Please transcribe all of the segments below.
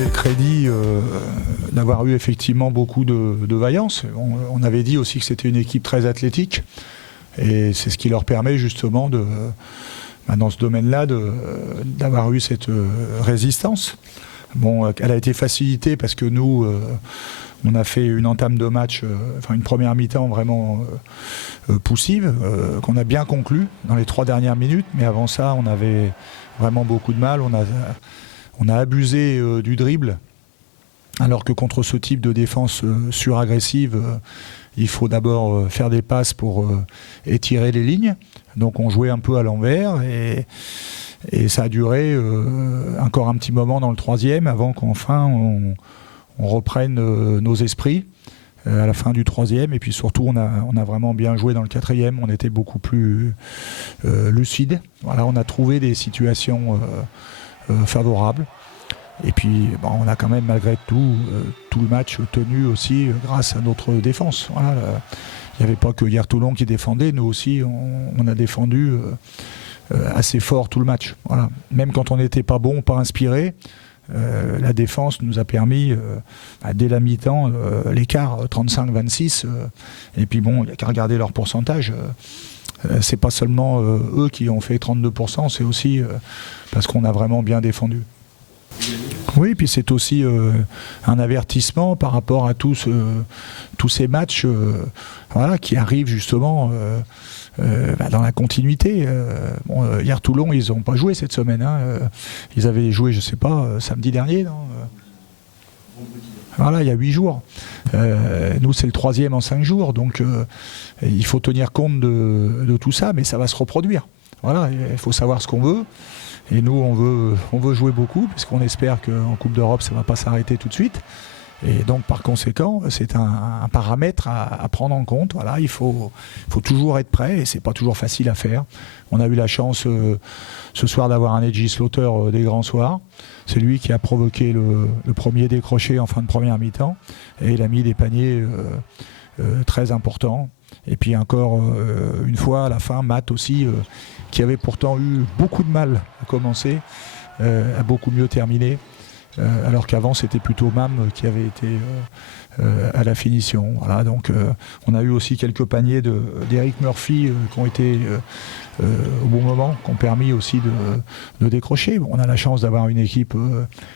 donner le crédit d'avoir eu effectivement beaucoup de vaillance. On avait dit aussi que c'était une équipe très athlétique et c'est ce qui leur permet justement dans ce domaine-là d'avoir eu cette résistance. Bon, elle a été facilitée parce que nous, on a fait une entame de match, une première mi-temps vraiment poussive, qu'on a bien conclue dans les 3 dernières minutes, mais avant ça, on avait vraiment beaucoup de mal. On a abusé du dribble, alors que contre ce type de défense suragressive, il faut d'abord faire des passes pour étirer les lignes. Donc on jouait un peu à l'envers et ça a duré encore un petit moment dans le 3e avant qu'enfin on reprenne nos esprits à la fin du 3e. Et puis surtout on a vraiment bien joué dans le 4e. On était beaucoup plus lucide. Voilà, on a trouvé des situations favorables. Et puis on a quand même malgré tout le match tenu aussi grâce à notre défense. Voilà, il n'y avait pas que hier Toulon qui défendait, nous aussi on a défendu assez fort tout le match. Voilà. Même quand on n'était pas bon, pas inspiré, la défense nous a permis dès la mi-temps l'écart 35-26. Et puis bon, il n'y a qu'à regarder leur pourcentage. C'est pas seulement eux qui ont fait 32%, c'est aussi parce qu'on a vraiment bien défendu. Oui, puis c'est aussi un avertissement par rapport à tous ces matchs qui arrivent justement dans la continuité. Hier Toulon, ils n'ont pas joué cette semaine. Ils avaient joué, je ne sais pas, samedi dernier. Non voilà, il y a 8 jours. Nous, c'est le 3e en 5 jours. Donc, il faut tenir compte de tout ça, mais ça va se reproduire. Voilà, il faut savoir ce qu'on veut. Et nous, on veut jouer beaucoup, puisqu'on espère qu'en Coupe d'Europe, ça ne va pas s'arrêter tout de suite. Et donc, par conséquent, c'est un paramètre à prendre en compte. Voilà, il faut toujours être prêt, et ce n'est pas toujours facile à faire. On a eu la chance ce soir d'avoir un Edgy Slaughter des grands soirs. C'est lui qui a provoqué le premier décroché en fin de première mi-temps. Et il a mis des paniers très importants. Et puis encore une fois, à la fin, Matt aussi, qui avait pourtant eu beaucoup de mal à commencer, a beaucoup mieux terminé. Alors qu'avant c'était plutôt Mam qui avait été à la finition. Voilà, donc on a eu aussi quelques paniers d'Eric Murphy qui ont été au bon moment, qui ont permis aussi de décrocher. Bon, on a la chance d'avoir une équipe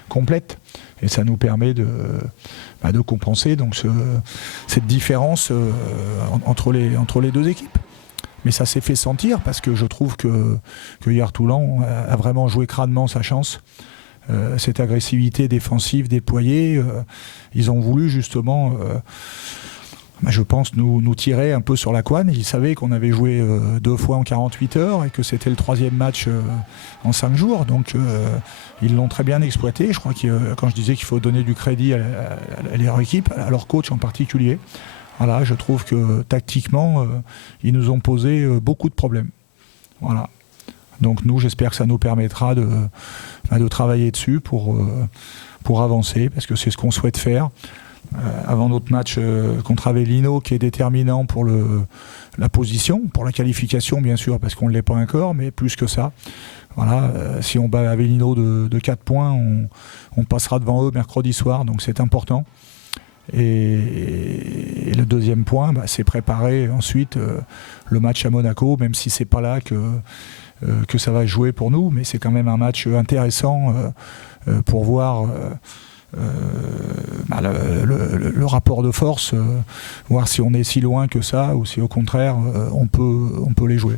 complète et ça nous permet de compenser donc cette différence entre les deux équipes. Mais ça s'est fait sentir parce que je trouve que hier Toulon a vraiment joué crânement sa chance. Cette agressivité défensive déployée, ils ont voulu justement, je pense, nous tirer un peu sur la couenne. Ils savaient qu'on avait joué 2 fois en 48 heures et que c'était le 3e match en 5 jours. Donc ils l'ont très bien exploité. Je crois que quand je disais qu'il faut donner du crédit à leur équipe, à leur coach en particulier, voilà, je trouve que tactiquement, ils nous ont posé beaucoup de problèmes. Voilà. Donc nous, j'espère que ça nous permettra de travailler dessus pour avancer, parce que c'est ce qu'on souhaite faire. Avant notre match contre Avellino, qui est déterminant pour la position, pour la qualification bien sûr, parce qu'on ne l'est pas encore, mais plus que ça. Voilà, si on bat Avellino de 4 points, on passera devant eux mercredi soir, donc c'est important. Et le deuxième point, c'est préparer ensuite le match à Monaco, même si c'est pas là que ça va jouer pour nous, mais c'est quand même un match intéressant pour voir le rapport de force, voir si on est si loin que ça ou si au contraire on peut les jouer.